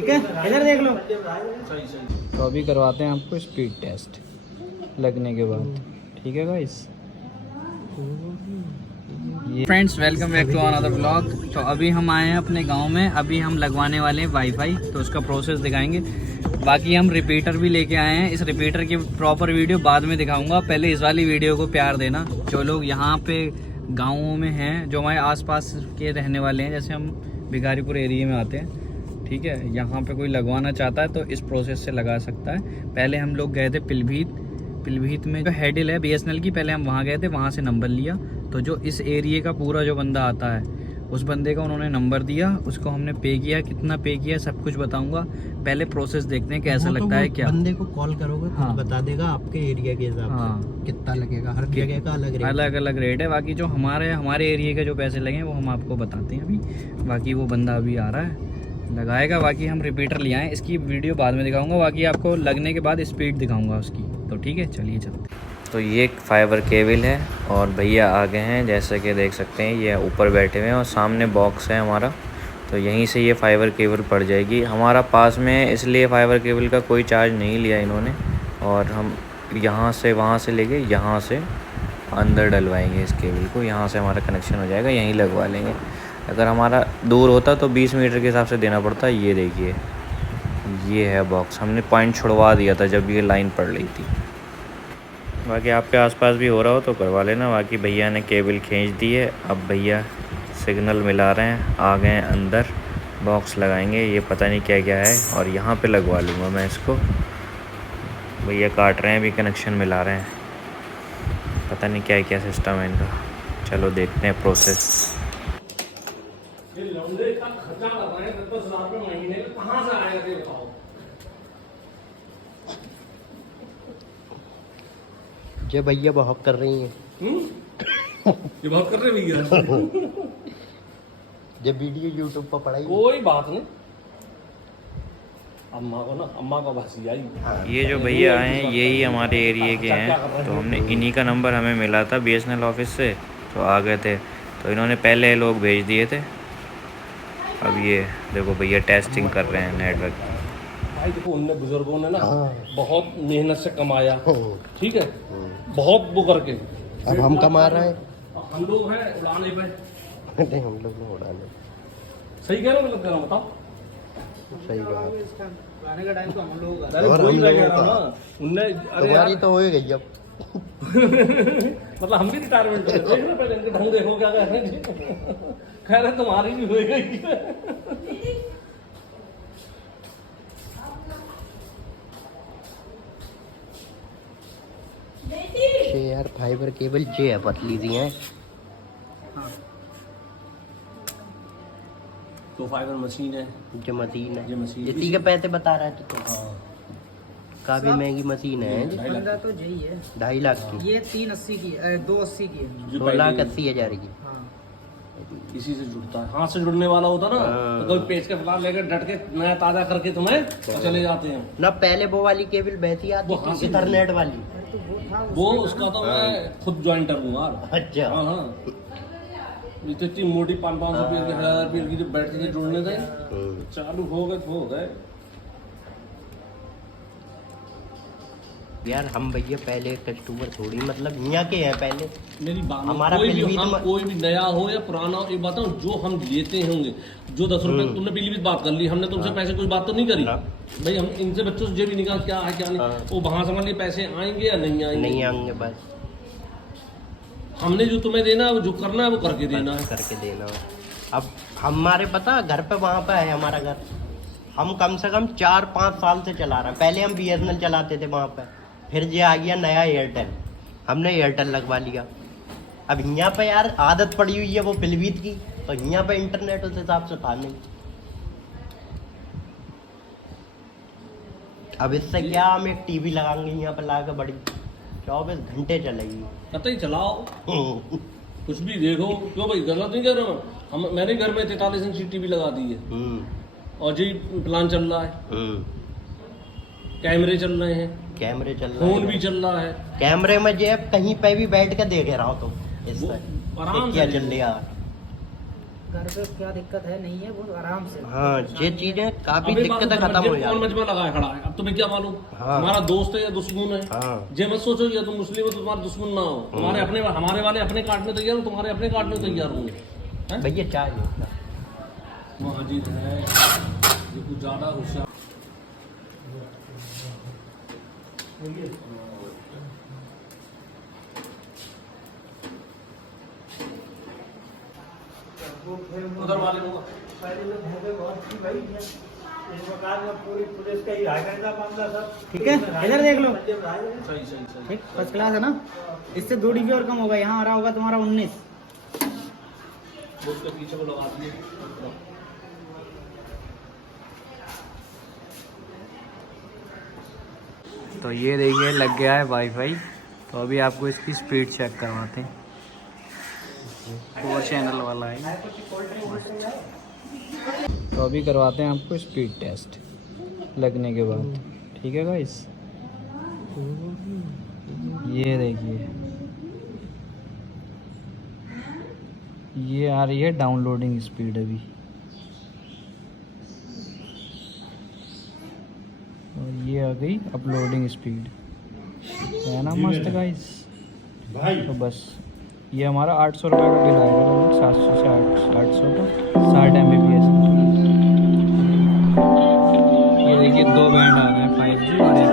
ठीक है, इधर देख लो। तो अभी करवाते हैं आपको स्पीड टेस्ट लगने के बाद, ठीक है guys. Friends welcome back to another blog. तो अभी हम आए हैं अपने गांव में, अभी हम लगवाने वाले हैं वाईफाई, तो उसका प्रोसेस दिखाएंगे। बाकी हम रिपीटर भी लेके आए हैं, इस रिपीटर की प्रॉपर वीडियो बाद में दिखाऊंगा, पहले इस वाली वीडियो को प्यार देना। जो लोग यहाँ पे गाँवों में हैं, जो हमारे आसपास के रहने वाले हैं, जैसे हम भिखारीपुर एरिया में आते हैं, ठीक है, यहाँ पे कोई लगवाना चाहता है तो इस प्रोसेस से लगा सकता है। पहले हम लोग गए थे पिलभीत में जो हेडिल है BSNL की, पहले हम वहाँ गए थे, वहाँ से नंबर लिया। तो जो इस एरिया का पूरा जो बंदा आता है, उस बंदे का उन्होंने नंबर दिया, उसको हमने पे किया, कितना पे किया सब कुछ बताऊंगा। पहले प्रोसेस देखते हैं कैसा लगता है। क्या बंदे को कॉल करोगे तो हाँ, बता देगा आपके एरिया के हिसाब से कितना लगेगा, हर जगह का अलग अलग रेट है। बाकी जो हमारे एरिया के जो पैसे लगे वो हम आपको बताते हैं अभी। बाकी वो बंदा अभी आ रहा है, लगाएगा। बाकी हम रिपीटर ले आए, इसकी वीडियो बाद में दिखाऊंगा, बाकी आपको लगने के बाद स्पीड दिखाऊंगा उसकी। तो ठीक है, चलिए चलते। तो ये एक फाइबर केबल है और भैया आ गए हैं, जैसे कि देख सकते हैं ये ऊपर बैठे हुए हैं और सामने बॉक्स है हमारा। तो यहीं से ये फाइबर केबल पड़ जाएगी, हमारा पास में है, इसलिए फाइबर केबल का कोई चार्ज नहीं लिया इन्होंने। और हम यहाँ से वहाँ से लेके यहाँ से अंदर डलवाएंगे इस केबल को, यहाँ से हमारा कनेक्शन हो जाएगा, यहीं लगवा लेंगे। अगर हमारा दूर होता तो 20 मीटर के हिसाब से देना पड़ता। ये देखिए, ये है बॉक्स, हमने पॉइंट छुड़वा दिया था जब ये लाइन पड़ रही थी। बाकी आपके आसपास भी हो रहा हो तो करवा लेना। बाकी भैया ने केबल खींच दी है, अब भैया सिग्नल मिला रहे हैं, आ गए हैं अंदर, बॉक्स लगाएंगे। ये पता नहीं क्या क्या है और यहाँ पे लगवा लूँगा मैं इसको। भैया काट रहे हैं, अभी कनेक्शन मिला रहे हैं, पता नहीं क्या क्या सिस्टम है इनका। चलो देखते हैं प्रोसेस। जो भैया बहुत कर रही हैं। ये बहुत कर रहे भैया। जब वीडियो यूट्यूब पर पड़ाई कोई बात नहीं, अम्मा का भासी आई। ये जो भैया आए हैं यही हमारे एरिया के हैं, तो हमने इन्हीं का नंबर हमें मिला था BSNL ऑफिस से, तो आ गए थे। तो इन्होंने पहले लोग भेज दिए थे। अब ये देखो भैया टेस्टिंग कर रहे हैं नेटवर्क की। भाई देखो, उन बुजुर्गों ने ना बहुत मेहनत से कमाया, ठीक है, बहुत वो करके। अब हम कमा रहे हैं, हम लोग हैं उड़ाने पे। नहीं हम लोग नहीं उड़ाने। सही कह रहा हूँ, गलत कह रहा हूँ, बताओ। सही बात। गाने का टाइम तो हम लोग अरे और वही हम मैं लोगों कह रहा हूँ का। ना, उनने अरे तुम्हारी यार, तो हो गई अब। मतलब हम भी रिटायरमेंट हो गए, देख ना पहले इनके ढंग देखो क्या कह रहे हैं। खैर है, तुम्हारी भी हो गई। यार फाइबर केबल जे है, पतली दी है। तो फाइबर मशीन है, जो मशीन है, ये मशीन इसी के पैसे बता रहा है तो। हाँ, काफी महंगी मशीन है, 15 तो यही है। 2.5 लाख की। ये 380 की है, 280 की है। 2,80,000 की। हाँ, इसी से जुड़ता है, हाथ से जुड़ने वाला होता ना, तो कभी पेच के फलार लेकर डट के नया ताजा करके तुम्हें तो चले जाते हैं ना पहले वो वाली केबल बहती आती वो हाँ थी, से इथरनेट वाली। तो वो था वो उसका तो मैं खुद ज्वाइंटर हूँ यार। अच्छा। हाँ हाँ, इतनी मोटी 500 रुपये की 1000 रुपये की जो बैटरी के जुड़ने थे, चालू हो गए तो हो गए। यार हम भैया पहले कस्टमर थोड़ी, मतलब यहाँ के हैं पहले। मेरी बात, हमारा कोई भी पीलीभीत हम में- कोई भी नया हो या पुराना हो, एक बात है, जो हम लेते होंगे, जो 10 रुपए तुमने पीलीभीत बात कर ली, हमने तुमसे पैसे कोई बात तो नहीं करी भाई। हम इनसे बच्चों से जो भी निकाल क्या है क्या नहीं, वो वहां से हमारे पैसे आएंगे या नहीं आएंगे, नहीं आएंगे, बस हमने जो तुम्हें देना है, वो जो करना है वो करके देना है। करके देना। अब हमारे पता घर पे वहाँ पे है हमारा घर, हम कम से कम 4-5 साल से चला रहे हैं। पहले हम BSNL चलाते थे वहाँ पे, फिर ये आ गया नया एयरटेल, हमने एयरटेल लगवा लिया। अब यहाँ पे यार आदत पड़ी हुई है वो पिलभीत की, तो यहाँ पे इंटरनेट उस हिसाब से था नहीं। अब इससे क्या, हम एक टीवी लगाएंगे यहाँ पे ला के, बड़ी 24 घंटे चलेगी। कतई चलाओ, कुछ भी देखो, क्यों भाई गलत नहीं कर रहा हूँ। हम मैंने घर में 43 इंच टीवी लगा दी है और जी प्लान चल रहा है, कैमरे चल रहे हैं, कैमरे चल रहे फोन हैं, भी चल रहा है। कैमरे में जो है कहीं पे भी बैठ के देख रहा हूँ तो इससे आराम क्या से चल रहा। घर पे क्या दिक्कत है नहीं है, वो आराम से। हाँ ये चीजें काफी अबे दिक्कतें बाबू, खत्म हो कौन जाती मजमा लगाया खड़ा है, अब तुम्हें क्या मालूम हाँ। हमारा दोस्त है या दुश्मन है। हाँ जे मत सोचो या तुम मुस्लिम हो तो तुम्हारा दुश्मन ना हो, तुम्हारे अपने हमारे वाले अपने काटने तैयार हो, तुम्हारे अपने काटने तैयार होंगे। हैं? भैया चाय लो। मस्जिद है ये कुछ ज्यादा होशियार। उधर वाले लोग ठीक है, इधर देख लो। सही सही सही। ठीक, फर्स्ट क्लास है ना। इससे 2 डीबी और कम होगा, यहाँ आ रहा होगा तुम्हारा 19। उसके पीछे को लगा दिए। तो ये देखिए लग गया है वाईफाई। तो अभी आपको इसकी स्पीड चेक करवाते हैं। 4 चैनल वाला है। तो अभी करवाते हैं आपको स्पीड टेस्ट लगने के बाद। ठीक है गाइस, ये देखिए ये आ रही है डाउनलोडिंग स्पीड अभी, और ये आ गई अपलोडिंग स्पीड। है ना मस्त गाइस। तो बस ये हमारा 800 रुपये का बिल आएगा, लगभग 700 से 800 का 60 Mbps। ये देखिए 2 बैंड आ गए 5G और एक